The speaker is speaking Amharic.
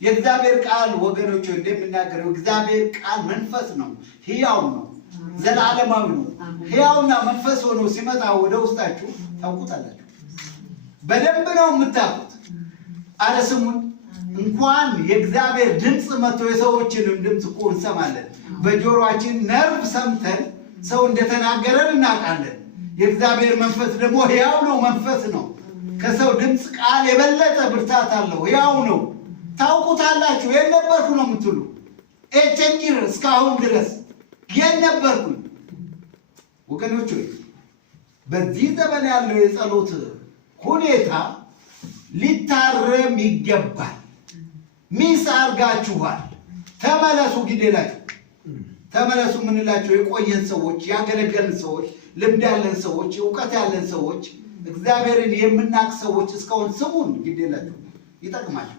የእግዚአብሔር ቃል ወገኖች እንደምናገረው እግዚአብሔር ቃል መንፈስ ነው፣ ሕያው ነው፣ ዘላለማዊ ነው። ሕያውና መንፈስ ሆኖ ሲመጣ ወደ ውስጣችሁ ታውቁታላችሁ። በደንብ ነው የምታውቁት። አረ ስሙን እንኳን የእግዚአብሔር ድምፅ መጥቶ የሰዎችንም ድምፅ እኮ እንሰማለን። በጆሮአችን ነርቭ ሰምተን ሰው እንደተናገረን እናውቃለን። የእግዚአብሔር መንፈስ ደግሞ ሕያው ነው፣ መንፈስ ነው። ከሰው ድምፅ ቃል የበለጠ ብርታት አለው፣ ሕያው ነው። ታውቁታላችሁ። የት ነበርኩ ነው የምትሉ ኤቸንጂር እስካሁን ድረስ የት ነበርኩ ወገኖች? በዚህ ዘመን ያለው የጸሎት ሁኔታ ሊታረም ይገባል። ሚስ አርጋችኋል። ተመለሱ። ግዴላችሁ ተመለሱ። ምንላችሁ? የቆየን ሰዎች፣ ያገለገልን ሰዎች፣ ልምድ ያለን ሰዎች፣ እውቀት ያለን ሰዎች፣ እግዚአብሔርን የምናውቅ ሰዎች እስካሁን ስሙን። ግዴላችሁ ይጠቅማችሁ።